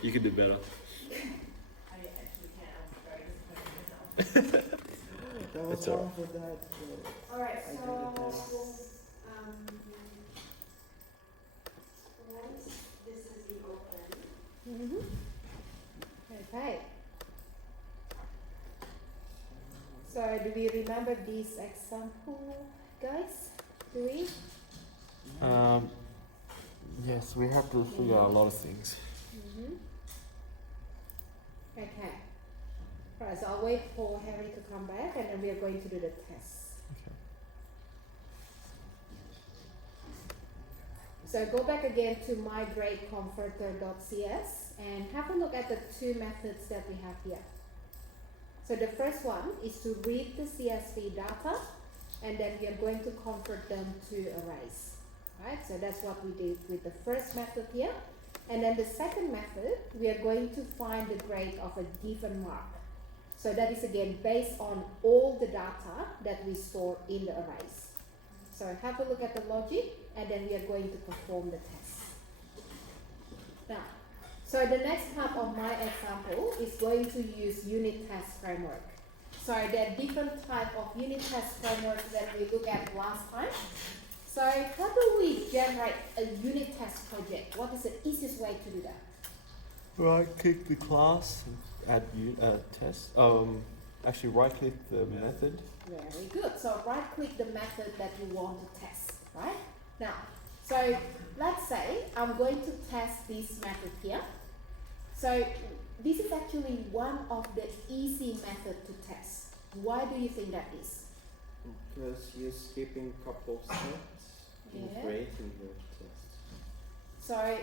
You can do better. I actually can't. I'm very disappointed in myself. That was It's all wrong for that. Alright, I so did it once this is the open. Okay. So do we remember this example, guys? Do we? Yes, we have to figure out a lot of things. Okay. Alright, so I'll wait for Harry to come back and then we are going to do the test. Okay. So go back again to mygradeconverter.cs and have a look at the two methods that we have here. So the first one is to read the CSV data and then we are going to convert them to arrays. Right? So that's what we did with the first method here. And then the second method, we are going to find the grade of a given mark. So that is again based on all the data that we store in the arrays. So have a look at the logic and then we are going to perform the test. Now, so the next part of my example is going to use unit test framework. So there are different types of unit test frameworks that we looked at last time. So how do we generate a unit test project? What is the easiest way to do that? Right click the class, add test. Actually right click the method. Very good. So right click the method that you want to test, right? Now, so let's say I'm going to test this method here. So this is actually one of the easy method to test. Why do you think that is? Because you're skipping a couple of steps in Yeah. creating your test. So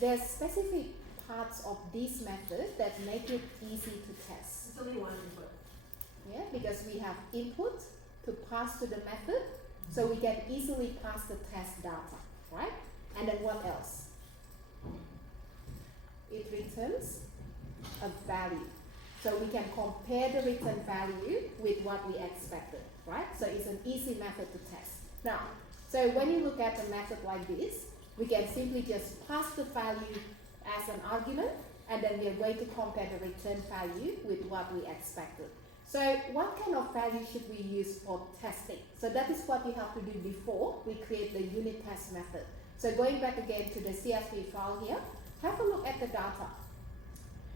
there's specific parts of this method that make it easy to test. It's only one input. Yeah, because we have input to pass to the method, so we can easily pass the test data, right? And then what else? It returns a value. So we can compare the return value with what we expected, right? So it's an easy method to test. Now, so when you look at a method like this, we can simply just pass the value as an argument, and then we are going to compare the return value with what we expected. So what kind of value should we use for testing? So that is what you have to do before we create the unit test method. So going back again to the CSV file here, have a look at the data.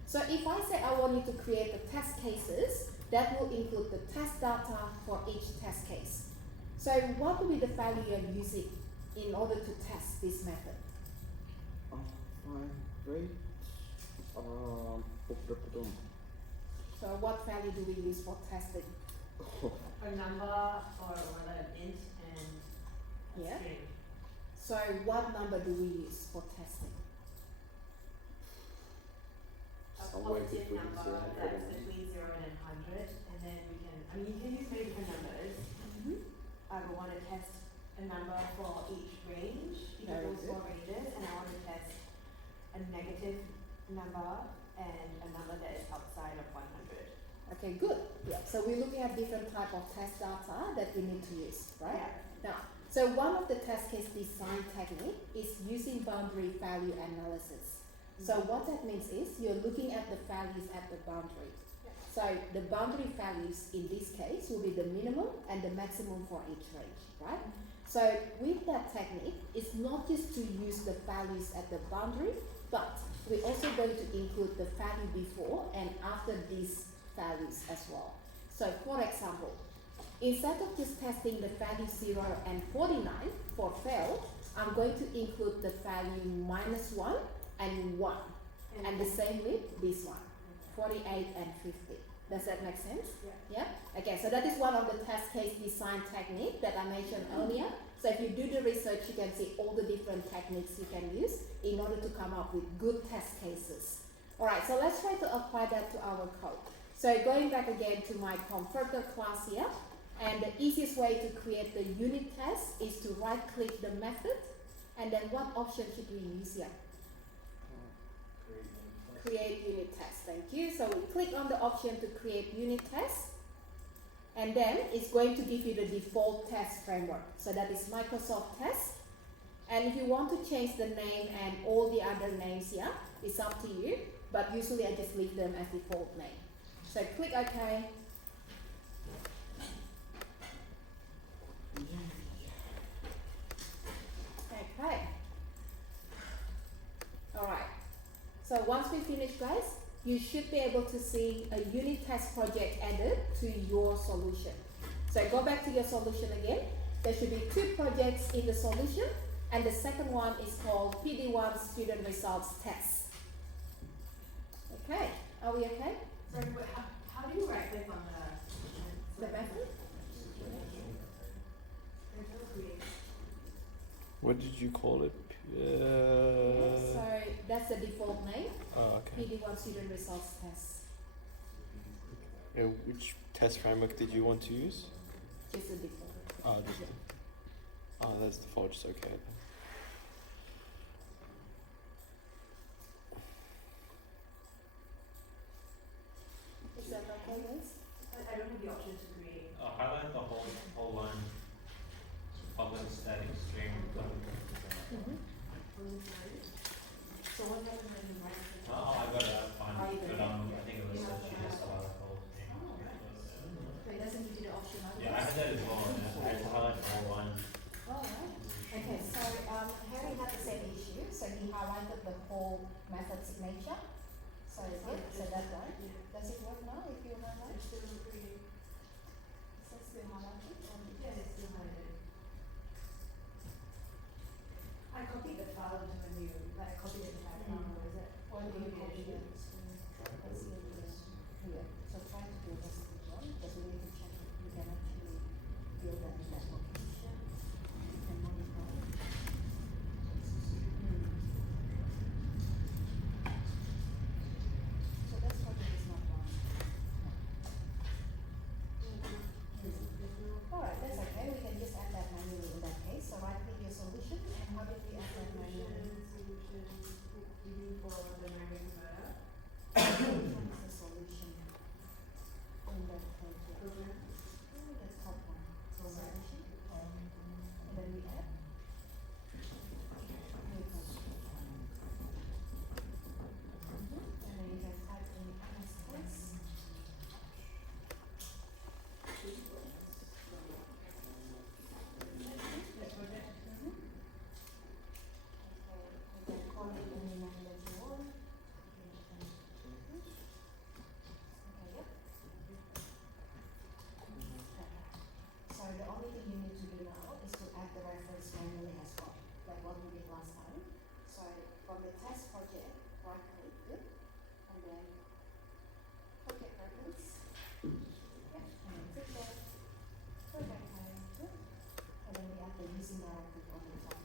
So if I say I want you to create the test cases, that will include the test data for each test case. So what will be the value you're using in order to test this method? Fine, great. So what value do we use for testing? A number or whether an int and a Yeah. string. So what number do we use for testing? A Somewhere positive between number 0 and that's 100. between 0 and 100, and then we can, I mean, you can use many different numbers. I would want to test a number for each range, each of Very those good. 4 ranges, and I want to test a negative number and a number that is outside of 100. Okay, good. Yeah. So we're looking at different type of test data that we need to use, right? Yeah. Now, so one of the test case design technique is using boundary value analysis. So what that means is you're looking at the values at the boundary. Yeah. So the boundary values in this case will be the minimum and the maximum for each range, right? So with that technique, it's not just to use the values at the boundary, but we're also going to include the value before and after these values as well. So for example, instead of just testing the value 0 and 49 for fail, I'm going to include the value -1 and 1. And the same with this one, 48 and 50. Does that make sense? Yeah. Yeah? Okay, so that is one of the test case design technique that I mentioned earlier. So if you do the research, you can see all the different techniques you can use in order to come up with good test cases. Alright, so let's try to apply that to our code. So going back again to my converter class here, and the easiest way to create the unit test is to right click the method, and then what option should we use here? Create unit test, thank you. So we click on the option to create unit test, and then it's going to give you the default test framework. So that is Microsoft Test. And if you want to change the name and all the other names here, it's up to you. but usually I just leave them as default name. So click OK. Okay. Alright. So once we finish, guys, you should be able to see a unit test project added to your solution. So go back to your solution again. There should be 2 projects in the solution, and the second one is called PD1 Student Results Test. Okay, are we okay? Sorry, how do you right click on The method? What did you call it? So that's the default name, Oh, okay. PD1 Student Results Test. Which test framework did you want to use? Just the default. Oh, that's default. Just okay. Then. Is that okay, guys? I don't have the option to create. Highlight the whole line. Public static stream. So what happens when you write it? Oh, I got it. That's fine. Oh, you got But it. I think it was that she has to highlight the whole thing. So it doesn't give you the option otherwise? Yeah, I had that as well. I had to highlight the whole line. Oh, right. Okay, so Harry had the same issue, so he highlighted the whole method signature. So so that's right. Does it work now if you highlight? It's still creating. Is that still highlighted? Yeah, it's still highlighted. I copied the file into a new, like I copied it back down, or is it? Or do you copy it? Let's see if it is here. So try to do this one, because we need to check if we can actually build that in that location. And modify it. So that's what it is not wrong. Alright, that's okay. We can just add that manually in that case. So right click your solution, and how did we add that manually? Solution, for the memory converter. Which one is the solution? In that project. Program. Oh, the top one. So solution. And then we add. New project. And then you can type in MS test. The project. Okay, you can call it any name that you want. Okay, yep. So the only thing you need to do now is to add the reference manually as well, like what we did last time. So from the test project, right click it, and then project reference. Yep, and then click that. Project name, good. And then we add the using directive on the top.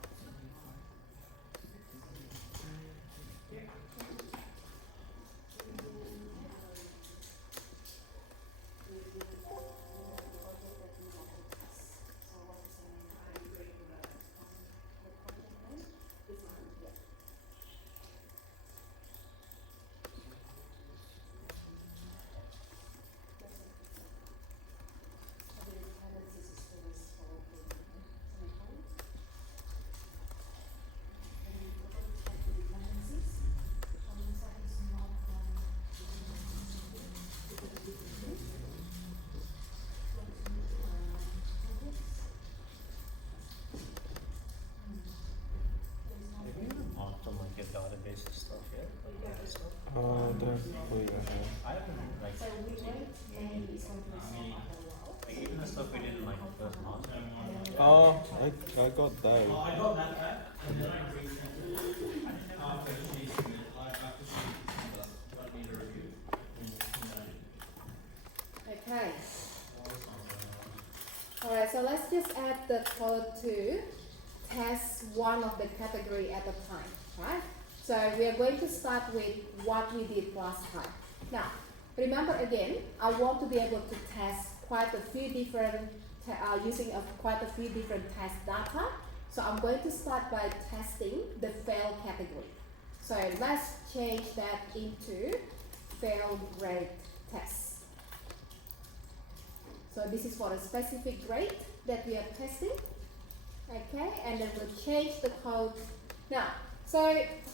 Often like your database and stuff, yeah. I don't believe I have. I haven't like, So we wait and it's going to resolve after a while. like even the stuff we did in like the first month. Oh, I got that. I got that back, and then I resent it. After she, after she got me the review. Okay. Alright, so let's just add the code to test one of the category at a time, right? So we are going to start with what we did last time. Now, remember again, I want to be able to test quite a few different, using quite a few different test data. So I'm going to start by testing the fail category. So let's change that into fail grade test. So this is for a specific grade that we are testing. Okay, and then we'll change the code. Now, so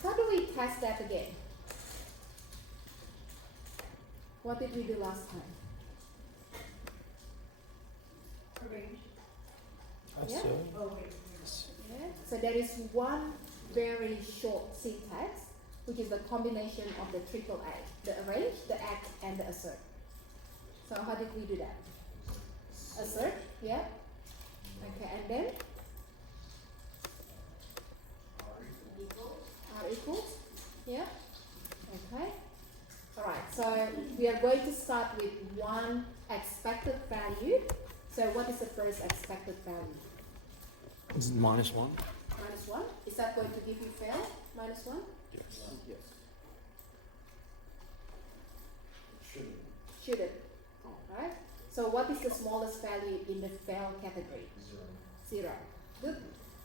how do we test that again? What did we do last time? Arrange. Yeah. Assert. Oh, wait. Yeah. So there is one very short syntax, which is a combination of the triple A, the arrange, the act, and the assert. So how did we do that? Assert, yeah. Okay, and then R equals, yeah. Okay. All right. So we are going to start with one expected value. So what is the first expected value? It's -1. Minus 1. Is that going to give you fail? Minus 1? Yes. Yes. Shouldn't. Right? So what is the smallest value in the fail category? 0. Good.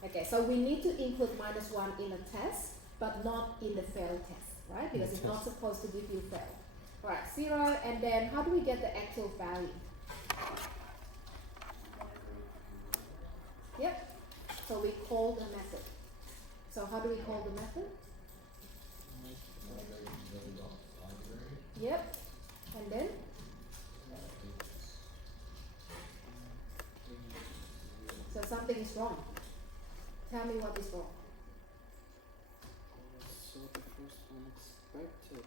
Okay, so we need to include minus 1 in a test, but not in the fail test, right? Because it's not supposed to give you fail. Alright, 0, and then how do we get the actual value? Yep. So we call the method. So how do we call the method? Yep. And then? So something is wrong. Tell me what is wrong. So the first one expected.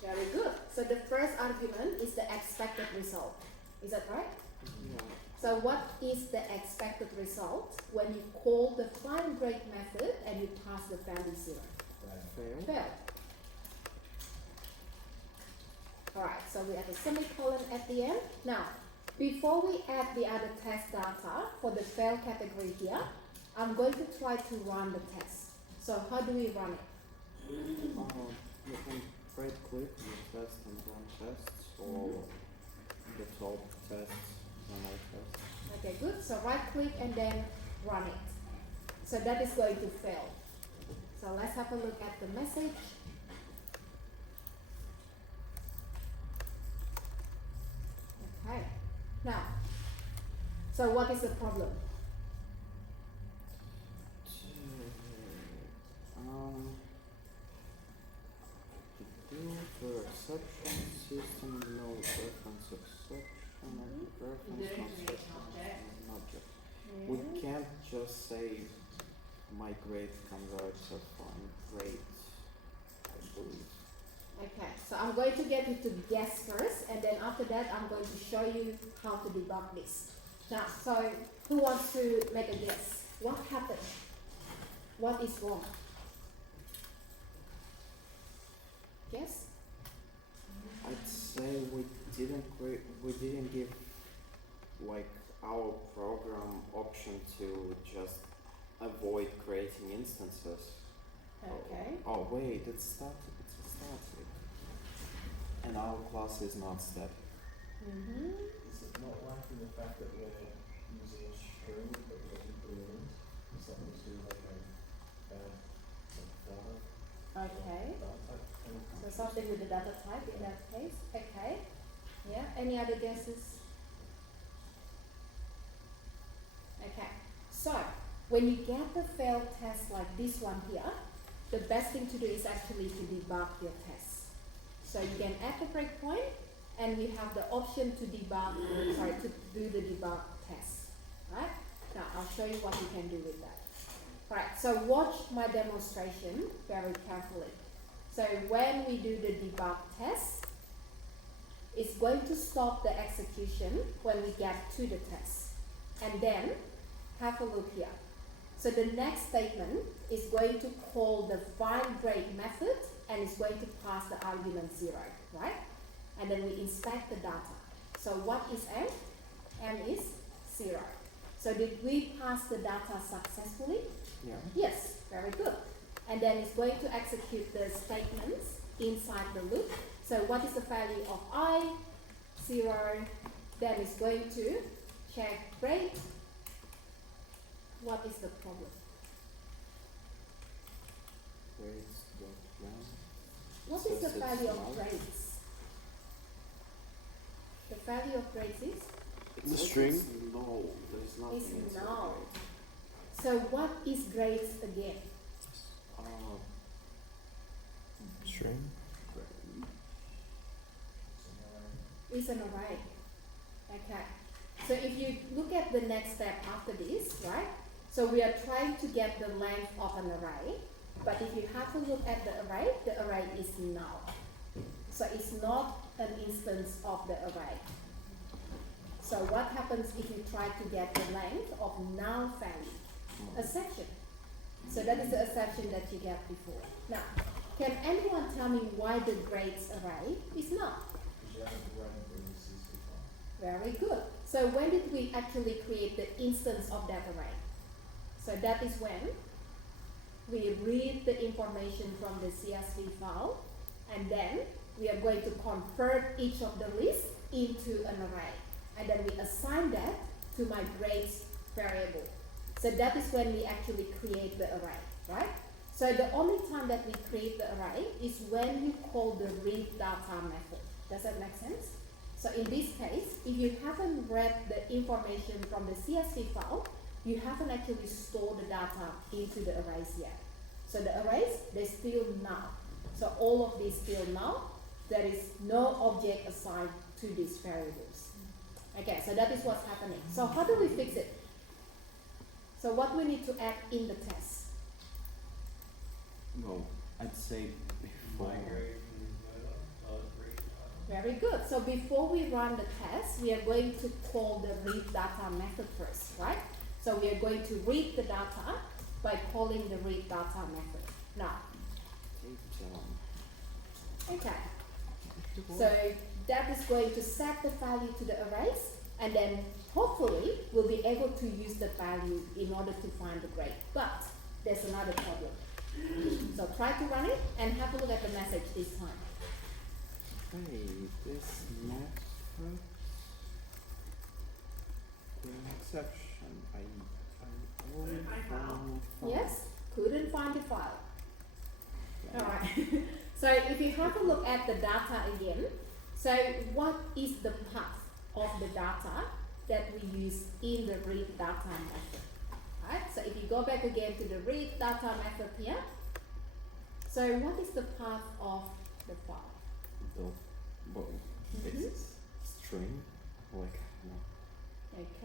Very good. So the first argument is the expected result. Is that right? Yeah. So what is the expected result when you call the find break method and you pass the value 0? Fail. Fail. Alright, so we add a semicolon at the end. Now, before we add the other test data for the fail category here, I'm going to try to run the test. So how do we run it? You can right click the test and run tests, or the top tests and all tests. Okay, good. So right click and then run it. So that is going to fail. So let's have a look at the message. Okay. Now, so what is the problem? For exception system, no reference exception, and reference You did it to concept make an object. an object. We can't just say migrate converter from grade, I believe. Okay, so I'm going to get you to guess first, and then after that I'm going to show you how to debug this. Now, so who wants to make a guess? What happened? What is wrong? Yes? I'd say we didn't give like our program option to just avoid creating instances. Okay. Oh wait, it's static. And our class is not static. Mm-hmm. Is it not lacking the fact that we're using a string but we're including something to do like Okay. data So something with the data type in that case. Okay. Yeah. Any other guesses? Okay. So when you get the failed test like this one here, the best thing to do is actually to debug your tests. So you can add the breakpoint, and you have the option to debug. To do the debug test. Right? Now I'll show you what you can do with that. Alright. So watch my demonstration very carefully. So when we do the debug test, it's going to stop the execution when we get to the test. And then, have a look here. So the next statement is going to call the find break method, and it's going to pass the argument 0, right? And then we inspect the data. So what is M? M is 0. So did we pass the data successfully? Yeah. Yes, very good. And then it's going to execute the statements inside the loop. So what is the value of I? 0. Then it's going to check grade. What is the problem? Grades.one. What is Says the it's value null. of grades? The value of grades is? The string? No, there's nothing Is inside null. grades. So what is grades again? String? Is an array. Okay. So if you look at the next step after this, right? So we are trying to get the length of an array, but if you have to look at the array is null. So it's not an instance of the array. So what happens if you try to get the length of null value? A section. So that is the exception that you get before. Now, can anyone tell me why the grades array is null? Because you haven't run the CSV file. Very good. So when did we actually create the instance of that array? So that is when we read the information from the CSV file, and then we are going to convert each of the lists into an array. And then we assign that to my grades variable. So that is when we actually create the array, right? So the only time that we create the array is when you call the read data method. Does that make sense? So in this case, if you haven't read the information from the CSV file, you haven't actually stored the data into the arrays yet. So the arrays, they're still null. So all of these still null. There is no object assigned to these variables. Okay, so that is what's happening. So how do we fix it? So what we need to add in the test? Well, I'd say before. Migrate and read. Very good. So before we run the test, we are going to call the read data method first, right? So we are going to read the data by calling the read data method. Now, okay. So that is going to set the value to the arrays, and then hopefully we'll be able to use the value in order to find the grade. But there's another problem. So try to run it and have a look at the message this time. Okay, this method, the exception, I only found. Yes? Couldn't find the file. Alright. So if you have a look at the data again, so what is the path of the data that we use in the read data method? Right? So if you go back again to the read data method here, so what is the path of the file? It's string, like, no.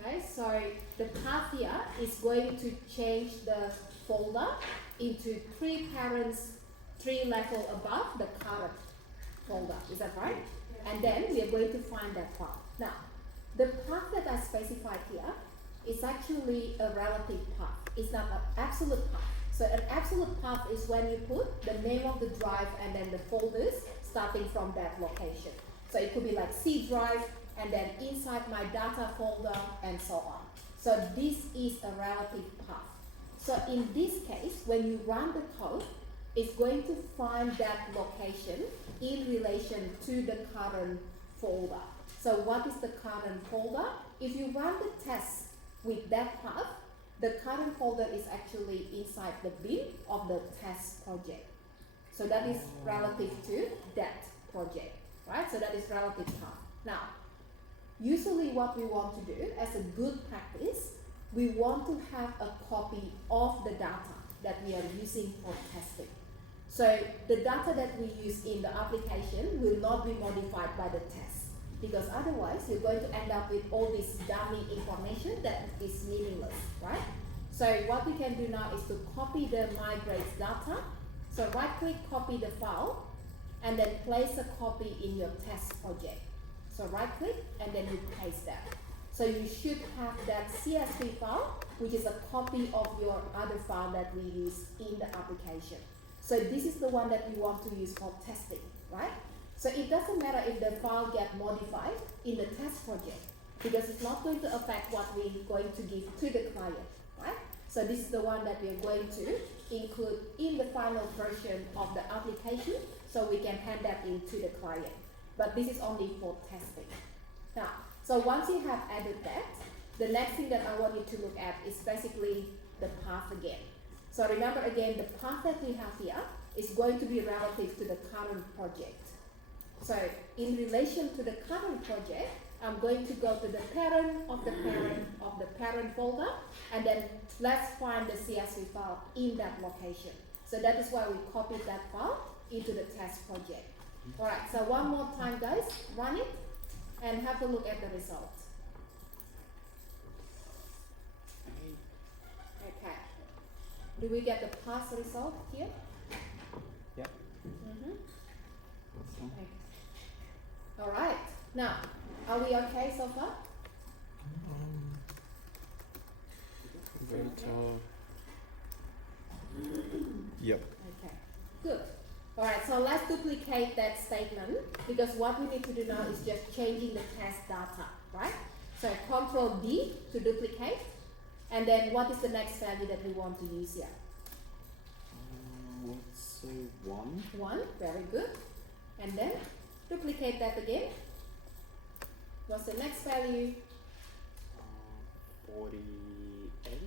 Okay, so the path here is going to change the folder into 3 parents, 3 level above the current folder. Is that right? And then we are going to find that file. Now, the path that I specified here is actually a relative path. It's not an absolute path. So an absolute path is when you put the name of the drive and then the folders starting from that location. So it could be like C drive and then inside my data folder and so on. So this is a relative path. So in this case, when you run the code, it's going to find that location in relation to the current folder. So what is the current folder? If you run the test with that path, the current folder is actually inside the bin of the test project. So that is relative to that project, right? So that is relative path. Now, usually what we want to do as a good practice, we want to have a copy of the data that we are using for testing. So the data that we use in the application will not be modified by the test, because otherwise you're going to end up with all this dummy information that is meaningless, right? So what we can do now is to copy the migrate data. So right click, copy the file, and then place a copy in your test project. So right click and then you paste that. So you should have that CSV file, which is a copy of your other file that we use in the application. So this is the one that we want to use for testing, right? So it doesn't matter if the file gets modified in the test project, because it's not going to affect what we're going to give to the client, right? So this is the one that we're going to include in the final version of the application, so we can hand that in to the client. But this is only for testing. Now, so once you have added that, the next thing that I want you to look at is basically the path again. So remember again, the path that we have here is going to be relative to the current project. So in relation to the current project, I'm going to go to the parent of the parent of the parent folder, and then let's find the CSV file in that location. So that is why we copied that file into the test project. Alright, so one more time guys, run it. And have a look at the result. Okay. Do we get the pass result here? Yeah. Mm-hmm. Awesome. Okay. All right. Now, are we okay so far? Wait, yep. Okay. Good. All right. So let's duplicate that statement because what we need to do now is just changing the test data, right? So Control D to duplicate, and then what is the next value that we want to use here? Let's say 1. 1. Very good. And then duplicate that again. What's the next value? 48.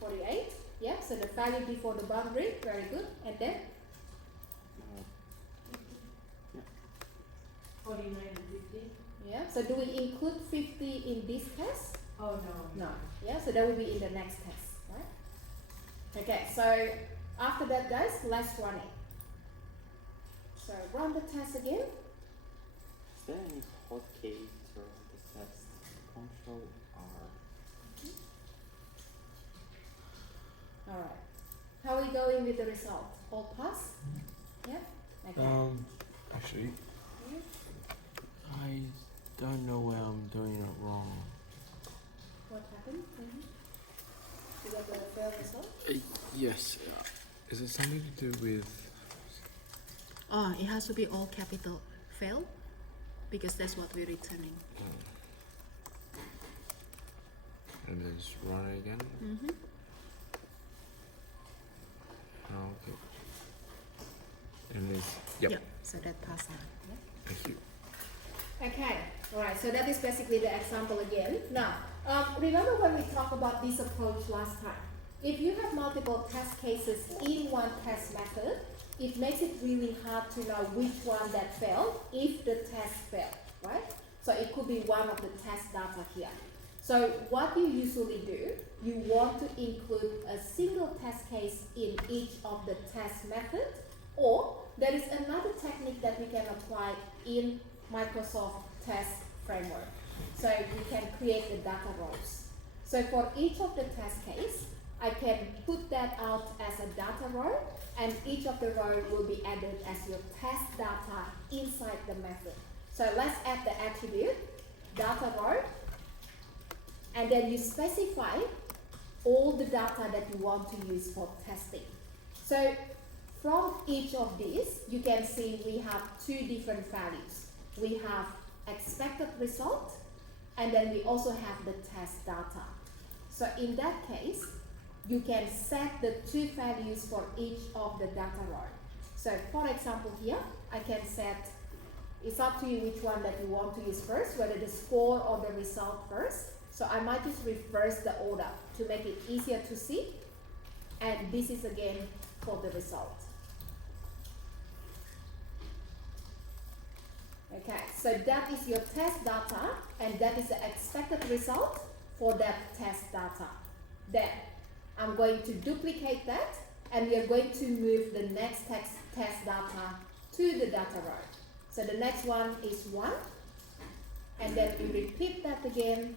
48. Yeah, so the value before the boundary. Very good. And then Uh, 49 and 50. yeah, so do we include 50 in this case? Oh no. No. Yeah, so that will be in the next case, right? Okay, so after that, guys, let's run it. So run the test again. Is there any hotkey to run the test? Control R. All right. How are we going with the result? All pass? Yeah. Okay. Actually, Yeah. I don't know where I'm doing it wrong. What happened? You got the fail result? Yes. Is it something to do with? Oh, it has to be all capital fail because that's what we're returning. And then just run it again. Mm-hmm. Oh, okay. And it's yep. So that passed now. Yeah. Thank you. Okay, alright, so that is basically the example again. Now, remember when we talked about this approach last time? If you have multiple test cases in one test method, it makes it really hard to know which one that failed if the test failed, right? So it could be one of the test data here. So what you usually do, you want to include a single test case in each of the test methods, or there is another technique that we can apply in Microsoft Test Framework. So we can create the data rows. So for each of the test case, I can put that out as a data row, and each of the row will be added as your test data inside the method. So let's add the attribute data row, and then you specify all the data that you want to use for testing. So from each of these, you can see we have two different values. We have expected result, and then we also have the test data. So in that case, you can set the two values for each of the data row. So for example here, I can set, it's up to you which one that you want to use first, whether the score or the result first. So I might just reverse the order to make it easier to see. And this is again for the result. Okay, so that is your test data, and that is the expected result for that test data. Then I'm going to duplicate that, and we are going to move the next test data to the data row. So the next one is 1, and then we repeat that again,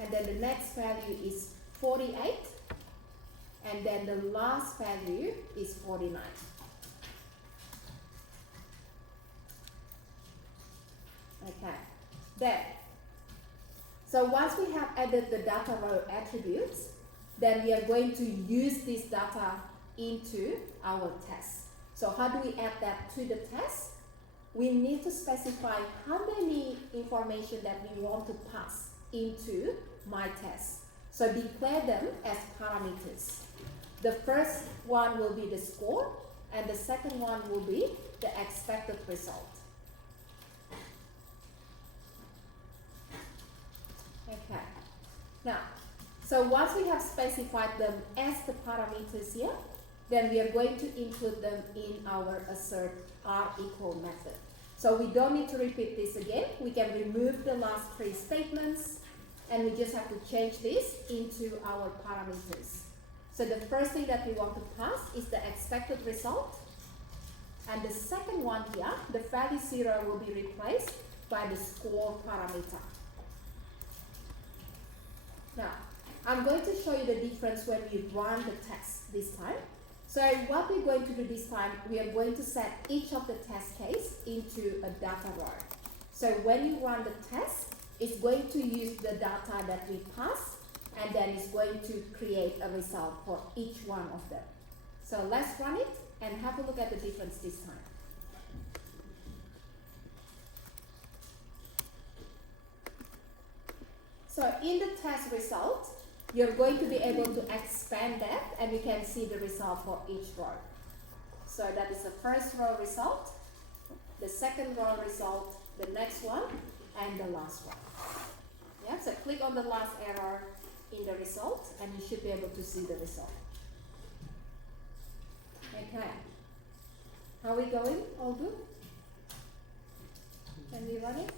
and then the next value is 48, and then the last value is 49. Okay, then, so once we have added the data row attributes, then we are going to use this data into our test. So how do we add that to the test? We need to specify how many information that we want to pass into my test. So declare them as parameters. The first one will be the score, and the second one will be the expected result. Okay, now, so once we have specified them as the parameters here, then we are going to include them in our assert r equal method. So we don't need to repeat this again. We can remove the last 3 statements, and we just have to change this into our parameters. So the first thing that we want to pass is the expected result, and the second one here, the value 0 will be replaced by the score parameter. Now, I'm going to show you the difference when we run the test this time. So what we're going to do this time, we are going to set each of the test case into a data row. So when you run the test, it's going to use the data that we pass, and then it's going to create a result for each one of them. So let's run it and have a look at the difference this time. So in the test result, you're going to be able to expand that, and you can see the result for each row. So that is the first row result, the second row result, the next one, and the last one. Yeah, so click on the last arrow in the result, and you should be able to see the result. Okay. How are we going? All good? Can we run it?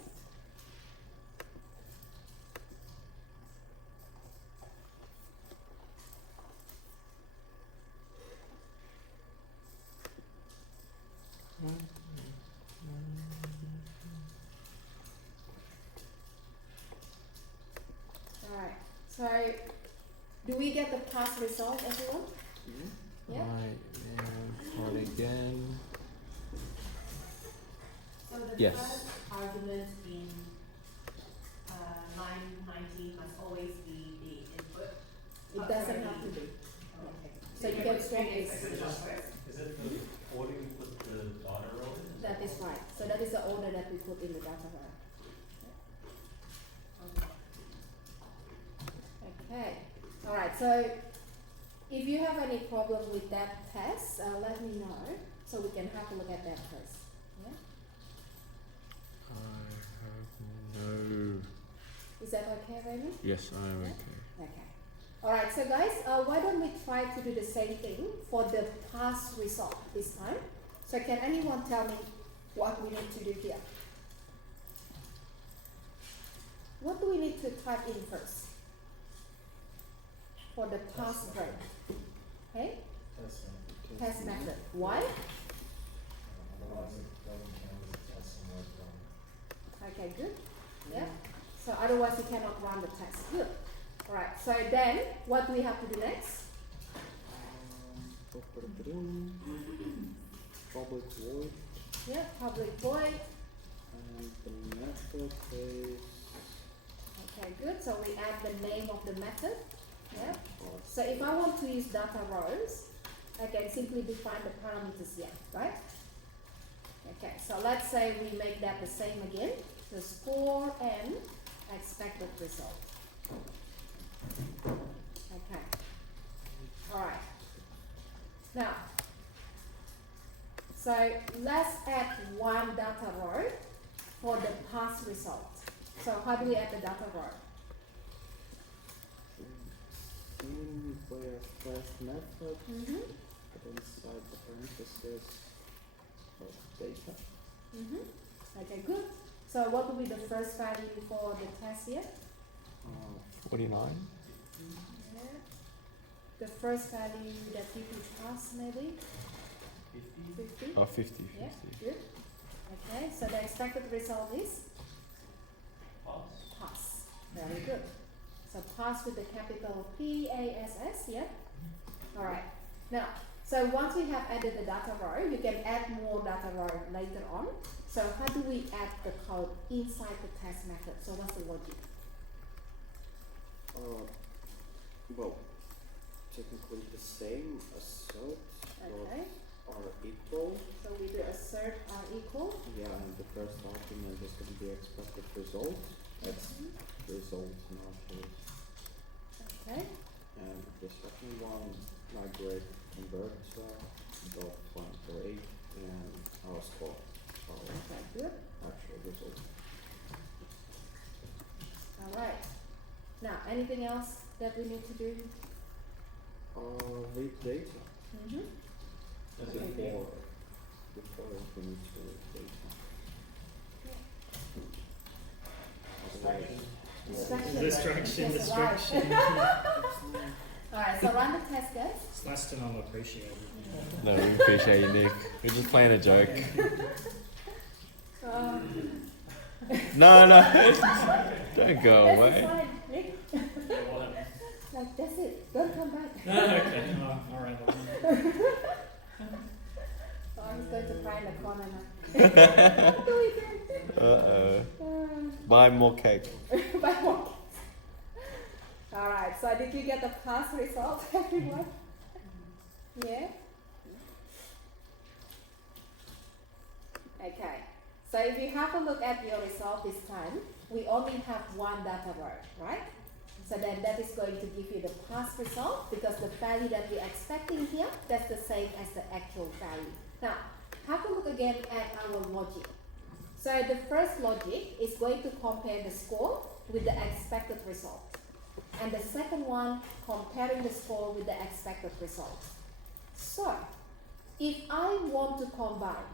Alright, so do we get the past result, everyone? Yeah? Right, try it again. So the Yes. first argument in line 19 must always be the input. It doesn't have to be. Okay. So you can swap this. Is it the order you put the data row in? That is right. So that is the order that we put in the data row. Okay. Alright, so if you have any problem with that test, let me know so we can have a look at that first. Yeah? I have no. Is that okay, Raymond? Yes, I am Yeah? okay. Okay. Alright, so guys, why don't we try to do the same thing for the past result this time? So can anyone tell me what we need to do here? What do we need to type in first? For the past grade. Okay? Test method. Test method. Why? Otherwise it doesn't count as a test and work wrong. Okay, good. Yeah. So otherwise you cannot run the test. Good. Alright, so then what do we have to do next? Public void, Yeah, public void. and the method is Okay, good. So we add the name of the method. Yeah. So if I want to use data rows, I can simply define the parameters here, right? Okay, so let's say we make that the same again. The score and expected result. Okay. Alright. Now, so let's add one data row for the past result. So how do we add the data row? where test method, Mm-hmm. but inside the parentheses of data. Mm-hmm. Okay, good. So what will be the first value for the test here? 49? Yeah. The first value that we could pass maybe? 50? Oh, 50. Yeah, 50. good. Okay, so the expected result is? Pass. Pass. Very good. So pass with the capital P-A-S-S, yeah? Alright. Now, so once we have added the data row, you can add more data row later on. So how do we add the code inside the test method? So what's the logic? Well, technically the same assert Okay. are equal. So we do assert are equal. Yeah, and the first argument is going to be expected result. That's result in our case. Okay. And the second one, migrate converter, dot point rate, and our score, our Okay, good. actual result. Alright. Now, anything else that we need to do? Read data. Mm-hmm. That's Okay, it. good. Before we need to read data. Distraction. Distraction. Alright, so run the test, guys. It's less than I'm appreciated. No, we appreciate you, Nick. We're just playing a joke. No, no. Don't go That's the away. sign, Nick. Yeah, what happened? Like, that's it. Don't come back. Okay, oh, alright. Oh, he's going to cry in the corner now. Don't do it. Buy more cake. Buy more cakes. Alright, so did you get the pass result, everyone? Yeah? Okay, so if you have a look at your result this time, we only have one data row, right? So then that is going to give you the past result because the value that we're expecting here, that's the same as the actual value. Now, have a look again at our logic. So the first logic is going to compare the score with the expected result. And the second one, comparing the score with the expected result. So, if I want to combine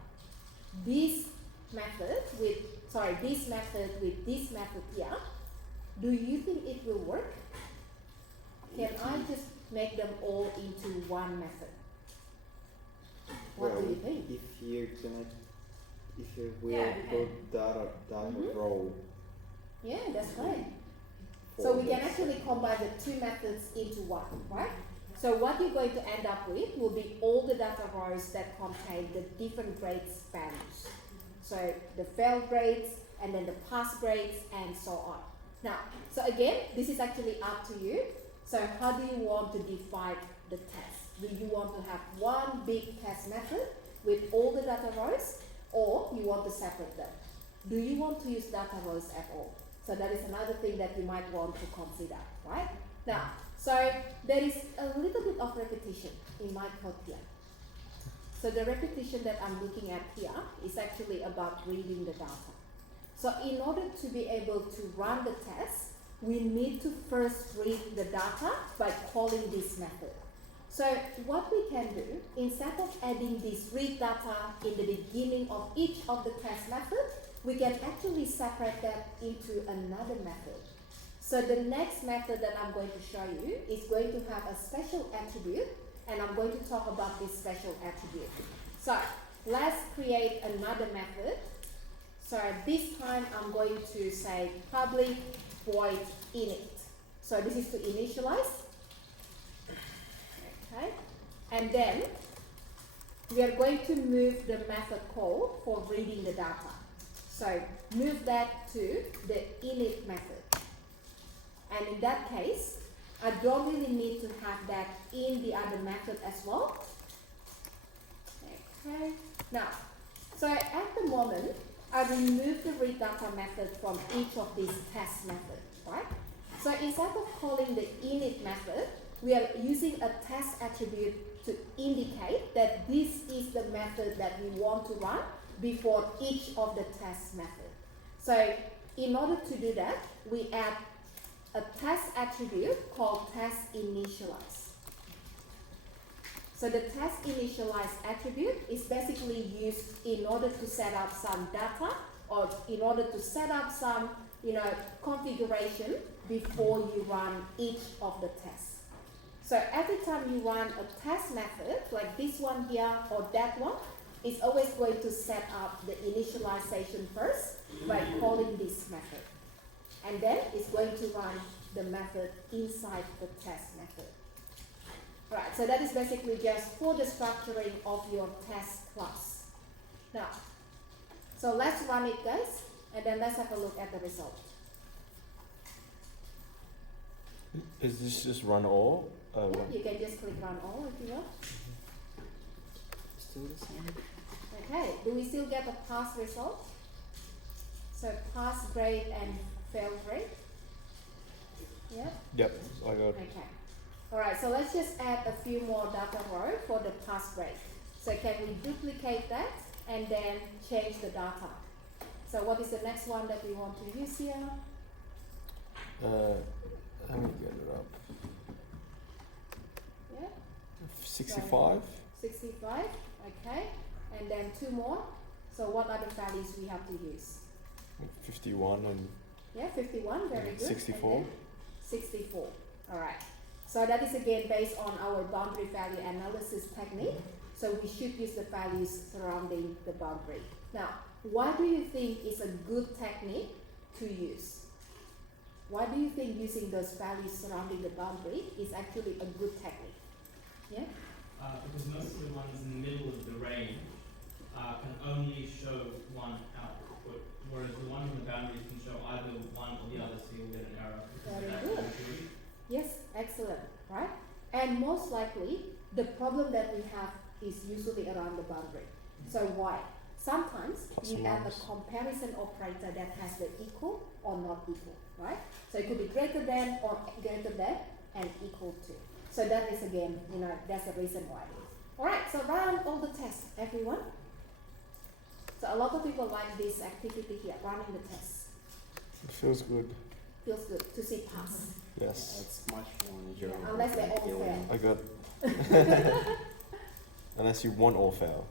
this method with this method here, do you think it will work? Can I just make them all into one method? What do you think? If you will Yeah, put data Mhm. row. Yeah, that's right. for So we can this. actually combine the two methods into one, right? So what you're going to end up with will be all the data rows that contain the different grades values. So the failed grades, and then the pass grades, and so on. Now, so again, this is actually up to you. So how do you want to divide the test? Do you want to have one big test method with all the data rows, or you want to separate them? Do you want to use data rows at all? So that is another thing that you might want to consider, right? Now, so there is a little bit of repetition in my code here. So the repetition that I'm looking at here is actually about reading the data. So in order to be able to run the test, we need to first read the data by calling this method. So what we can do, instead of adding this read data in the beginning of each of the test methods, we can actually separate that into another method. So the next method that I'm going to show you is going to have a special attribute, and I'm going to talk about this special attribute. So let's create another method. So this time I'm going to say public void init. So this is to initialize. Okay. And then we are going to move the method call for reading the data. So move that to the init method. And in that case, I don't really need to have that in the other method as well. Okay. Now, so at the moment, I remove the read data method from each of these test methods, right? So instead of calling the init method, we are using a test attribute to indicate that this is the method that we want to run before each of the test methods. So in order to do that, we add a test attribute called test initialize. So the test initialize attribute is basically used in order to set up some data or in order to set up some, configuration before you run each of the tests. So every time you run a test method, like this one here or that one, it's always going to set up the initialization first by calling this method. And then it's going to run the method inside the test method. Right, so that is basically just for the structuring of your test class. Now, so let's run it, guys, and then let's have a look at the result. Is this just run all? Yeah, you can just click run all if you want. Still the same? Okay, do we still get a pass result? So pass grade and fail grade? Yeah? Yep, I got. Okay. Alright, so let's just add a few more data row for the pass grade. So can we duplicate that and then change the data? So what is the next one that we want to use here? Let me get it up. Yeah? 65? 65, okay. And then two more. So what other values we have to use? 51 and Yeah, 51, very good. 64. And then 64, alright. So that is again based on our boundary value analysis technique. So we should use the values surrounding the boundary. Now, why do you think is a good technique to use? Why do you think using those values surrounding the boundary is actually a good technique? Yeah? Because most of the ones in the middle of the range can only show one output, whereas the one on the boundaries can show either one or the other, so you'll get an error. because of Very that good. ambiguity. Yes, excellent, right? And most likely, the problem that we have is usually around the boundary. So why? Sometimes Plus we or add a minus. comparison operator that has the equal or not equal, right? So it could be greater than or greater than and equal to. So that is again, that's the reason why. Alright, so run all the tests, everyone. So a lot of people like this activity here, running the tests. It feels good. Feels good to see pass. Yes. It's much more Yeah, enjoyable. unless they than all killing. fail. I got. Unless you want or fail.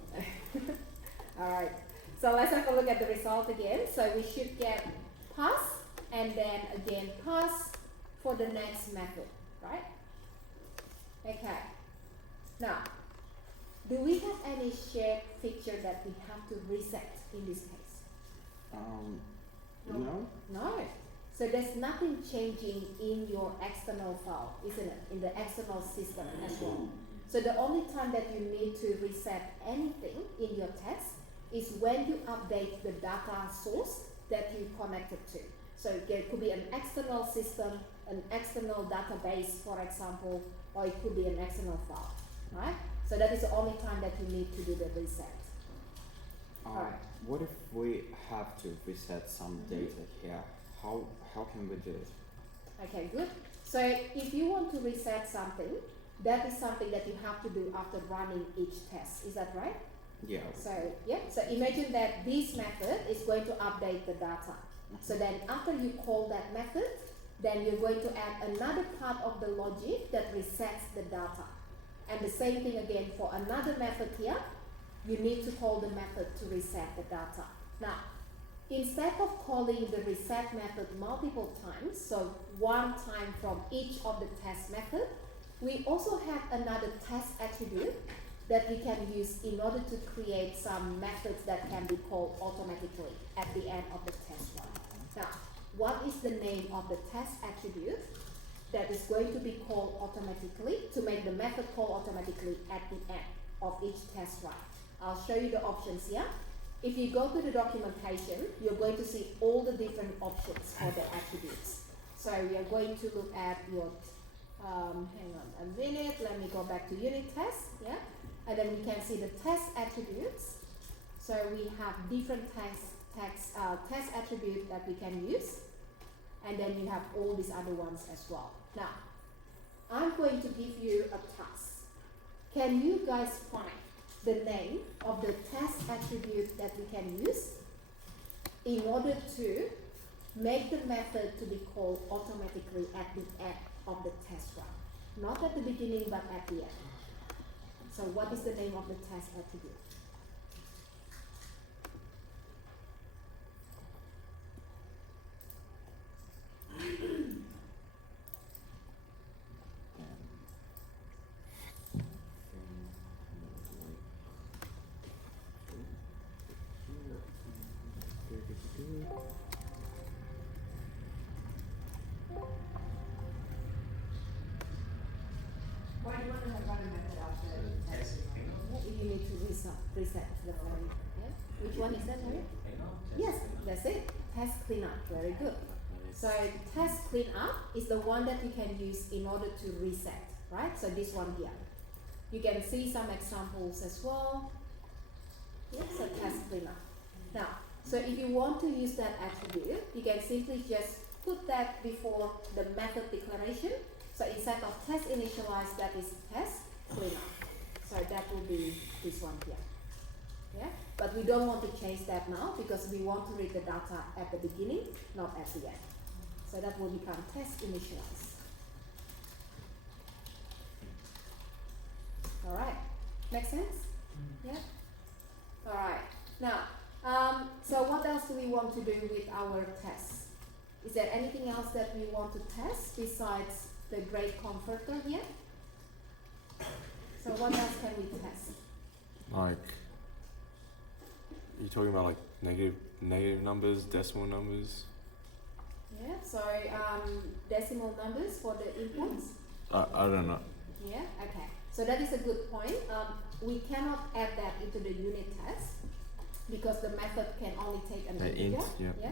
Alright, so let's have a look at the result again. So we should get pass and then again pass for the next method, right? Okay. Now, do we have any shared feature that we have to reset in this case? No? No. So there's nothing changing in your external file, isn't it? In the external system as well. So the only time that you need to reset anything in your test is when you update the data source that you connected to. So it could be an external system, an external database, for example, or it could be an external file, right? So that is the only time that you need to do the reset. Alright. What if we have to reset some data here? How can we do it? Okay, good. So if you want to reset something, that is something that you have to do after running each test. Is that right? Yeah. So yeah. So imagine that this method is going to update the data. So then after you call that method, then you're going to add another part of the logic that resets the data. And the same thing again for another method here, you need to call the method to reset the data. Now, instead of calling the reset method multiple times, so one time from each of the test methods, we also have another test attribute that we can use in order to create some methods that can be called automatically at the end of the test run. Now, what is the name of the test attribute that is going to be called automatically to make the method call automatically at the end of each test run? I'll show you the options here. If you go to the documentation, you're going to see all the different options for the attributes. So we are going to look at your, hang on a minute, let me go back to unit test, yeah? And then we can see the test attributes. So we have different test attributes that we can use. And then you have all these other ones as well. Now, I'm going to give you a task. Can you guys find the name of the test attribute that we can use in order to make the method to be called automatically at the end of the test run? Not at the beginning, but at the end. So what is the name of the test attribute? Why do you want to have run a method after the test? You need to reset the value. Yeah? Which one is that, Harry? Yes, that's it. Test cleanup. Very good. So test cleanup is the one that you can use in order to reset, right? So this one here. You can see some examples as well. Yeah, so test cleanup. Now, so if you want to use that attribute, you can simply just put that before the method declaration. So instead of test initialize, that is test cleanup. So that will be this one here. Yeah, but we don't want to change that now because we want to read the data at the beginning, not at the end. So that will become test initialize. All right, make sense? Yeah. All right. Now, so what else do we want to do with our tests? Is there anything else that we want to test besides the grade converter here. So what else can we test? Like, you're talking about like negative numbers, decimal numbers? Yeah, so decimal numbers for the inputs. I don't know. Yeah, okay. So that is a good point. We cannot add that into the unit test because the method can only take an The integer. int, yeah.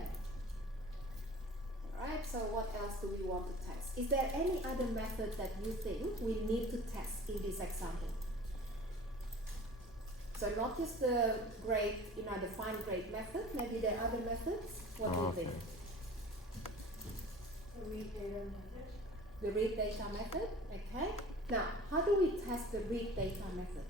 Alright, so what else do we want to test? Is there any other method that you think we need to test in this example? So not just the grade, the fine grade method, maybe there are other methods. What do you think? Read data method. The read data method, okay. Now, how do we test the read data method?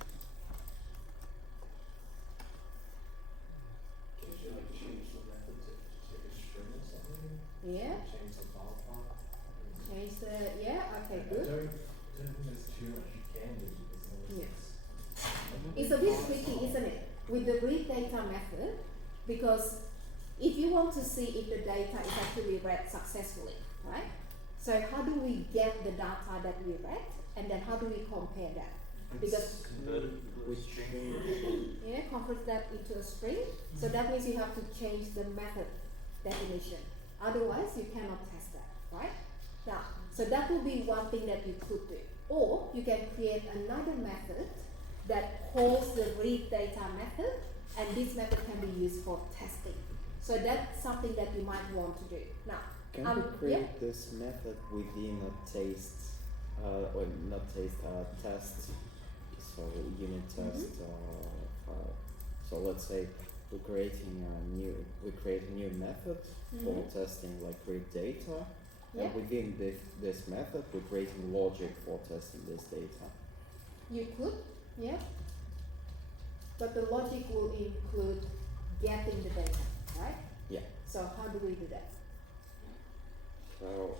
Could you like change the method to take a string or something? Yeah, Change the file path? change the, yeah, okay, I good. don't think there's too much you can do because then Yeah. it's It's a bit tricky, isn't it, with the read data method, because if you want to see if the data is actually read successfully, right? So how do we get the data that we read, and then how do we compare that? Because yeah, convert that into a string. So that means you have to change the method definition. Otherwise, you cannot test that, right? Now, so that will be one thing that you could do. Or you can create another method that holds the read data method, and this method can be used for testing. So that's something that you might want to do. Now, Can we create this method within a taste, or not taste, test, so unit test file? So let's say we create a new method for testing like read data, Yeah. and within this method we're creating logic for testing this data. You could, yeah. But the logic will include getting the data, right? Yeah. So how do we do that? So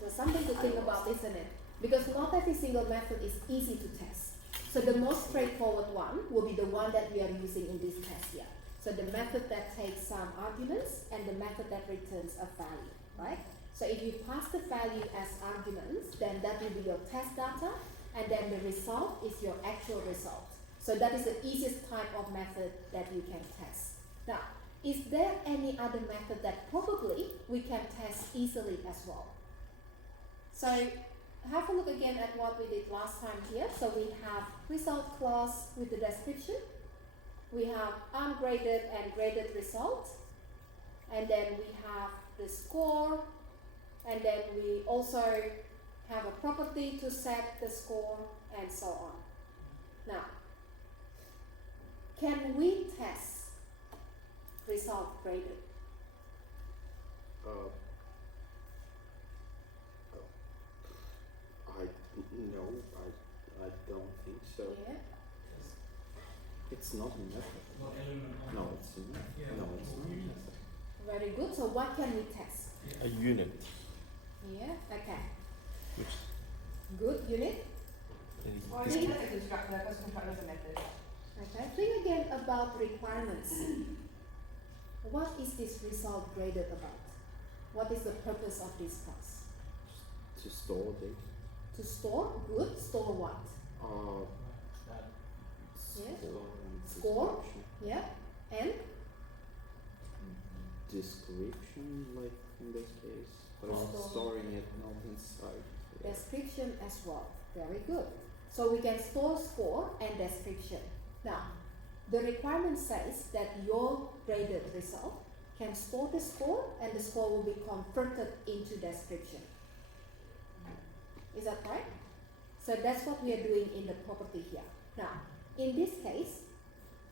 There's something to think about, isn't it? Because not every single method is easy to test. So the most straightforward one will be the one that we are using in this test here. So the method that takes some arguments and the method that returns a value, right? So if you pass the value as arguments, then that will be your test data, and then the result is your actual result. So that is the easiest type of method that you can test. Now, is there any other method that probably we can test easily as well? So have a look again at what we did last time here. So we have result class with the description. We have ungraded and graded result. And then we have the score. And then we also have a property to set the score and so on. Now, can we test result graded? I don't think so. Yeah. It's not a method. What element of No, it's not. Yeah. No, it's not a method. Very good. So what can we test? A unit. Yeah. Okay. Which Good. Unit. Or is maybe that's a constructor, because constructor is a method. Okay. Think again about requirements. What is this result graded about? What is the purpose of this class? To store data. To store. Good. Store what? that? Yeah. Score Score. and description. Yeah. And Description, like in this case, but I'm Store. storing it not inside. description as well. Very good. So we can store score and description. Now, the requirement says that your graded result can store the score, and the score will be converted into description. Is that right? So that's what we are doing in the property here. Now, in this case,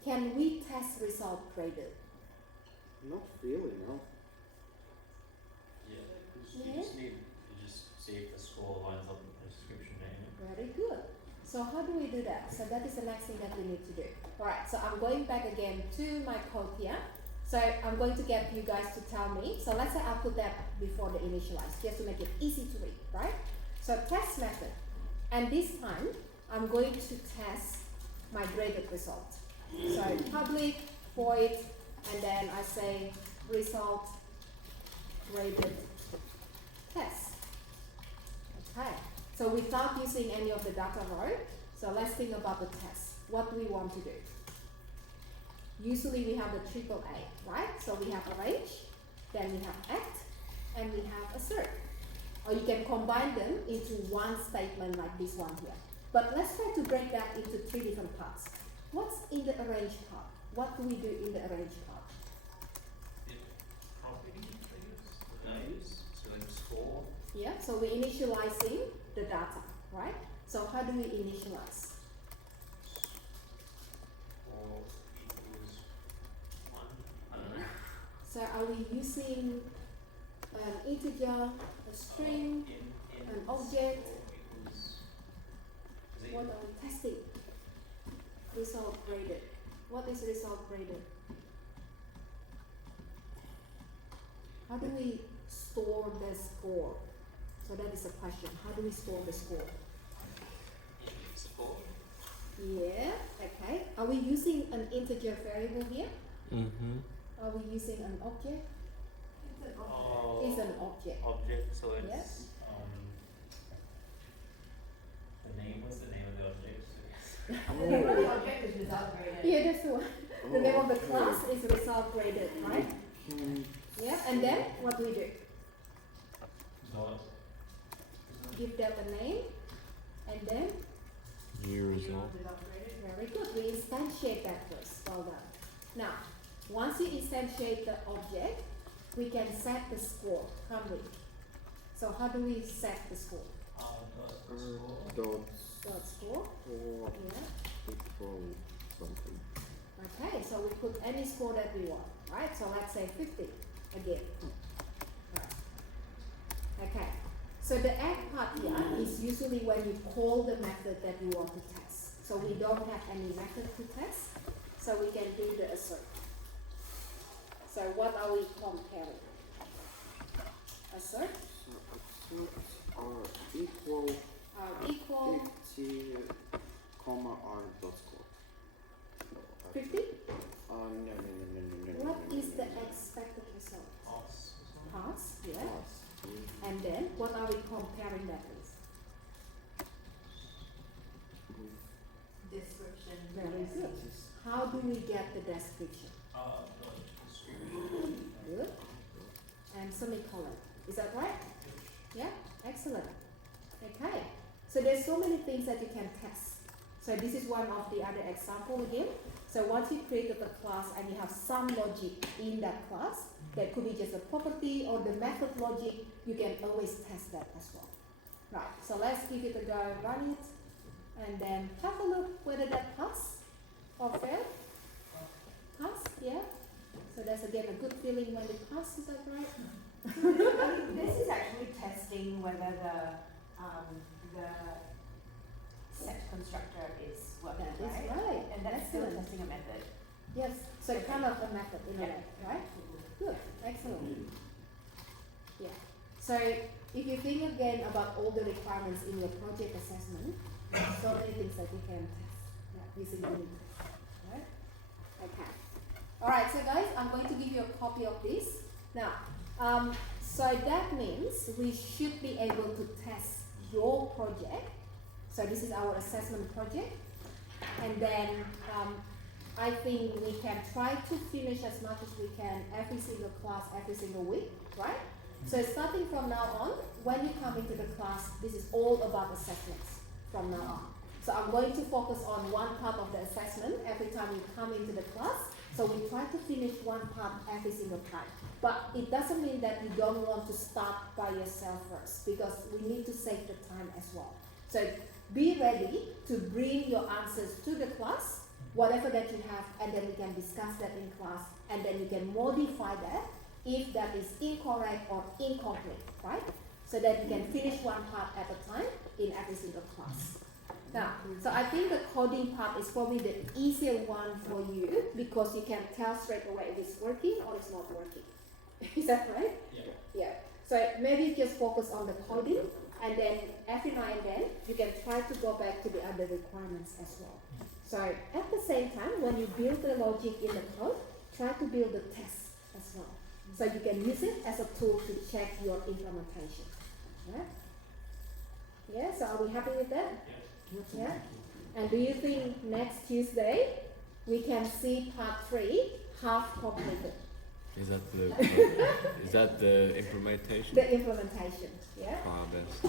can we test result graded? Not really, no. Yeah, Yeah. you just see if the score lines up with the description name. Very good. So how do we do that? So that is the next thing that we need to do. Alright, so I'm going back again to my code here. So I'm going to get you guys to tell me. So let's say I'll put that before the initialize, just to make it easy to read, right? So test method. And this time, I'm going to test my graded result. So public void and then I say result graded test. Okay, so without using any of the data row, so let's think about the test. What do we want to do? Usually we have the triple A, right? So we have arrange, then we have act, and we have assert. Or you can combine them into one statement like this one here. But let's try to break that into 3 different parts. What's in the arrange part? What do we do in the arrange part? Property, I guess, the values, so like score. Yeah, so we're initializing the data, right? So how do we initialize? Or equals 1, I don't know. So are we using an integer, a string, an object? What are we testing? Result graded. What is result graded? How do we store the score? So that is a question. How do we store the score? Score. Yeah, okay. Are we using an integer variable here? Mm-hmm. Are we using an object? It's an object. Oh, It's an object. object, so it's Yes. the name, what's the name of the object? The name of the object is result graded. Yeah, that's the one. The name of the class is result graded, right? Yeah, and then what do we do? Dot. Give that a name, and then New result. Result graded. very good. We instantiate that first. Well done. Now, once you instantiate the object, we can set the score, can't we? So how do we set the score? Dot Dot score. score Yeah. equal something. Okay, so we put any score that we want, right? So let's say 50 again. Right. Okay. So the add part here is usually when you call the method that you want to test. So we don't have any method to test, so we can do the assert. So what are we comparing? Assert So are equal equal 50, comma r dot score. 50? No. What is the expected result? Pass, yeah. Pass. And then what are we comparing that with? Description. Very yes. good. How do we get the description? Good. And semicolon. Is that right? Yeah? Excellent. Okay. So there's so many things that you can test. So this is one of the other example again. So once you created a class and you have some logic in that class, that could be just a property or the method logic, you can always test that as well. Right, so let's give it a go, run it, and then have a look whether that pass or fail. Pass, yeah. So that's again a good feeling when it passes, is that right? I mean, this is actually testing whether the set constructor is working, That is right? right. And that's still Excellent. testing a method. Yes, so kind of a method in a way, right? Good, excellent. Yeah. So if you think again about all the requirements in your project assessment, there's so many things that you can test using unit tests, right? Okay. All right. So guys, I'm going to give you a copy of this now. So that means we should be able to test your project. So this is our assessment project, and then I think we can try to finish as much as we can every single class, every single week, right? So starting from now on, when you come into the class, this is all about assessments from now on. So I'm going to focus on one part of the assessment every time you come into the class. So we try to finish one part every single time. But it doesn't mean that you don't want to start by yourself first, because we need to save the time as well. So be ready to bring your answers to the class, whatever that you have, and then we can discuss that in class, and then you can modify that if that is incorrect or incomplete, right? So that you can finish one part at a time in every single class. Now, so I think the coding part is probably the easier one for you, because you can tell straight away if it's working or it's not working. Is that right? Yeah. Yeah. So maybe just focus on the coding, and then every now and then you can try to go back to the other requirements as well. So at the same time, when you build the logic in the code, try to build the test as well. So you can use it as a tool to check your implementation. Yeah? Yeah, so are we happy with that? Yes. Yeah? And do you think next Tuesday we can see part 3 half completed? Is that the implementation? The implementation. Yeah? Ah, that's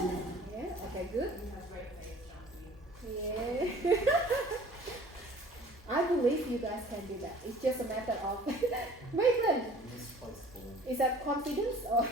Yeah? Okay, good. You have great faith, Shanti. Yeah. I believe you guys can do that. It's just a matter of Maitland, Misplaced belief. is that confidence or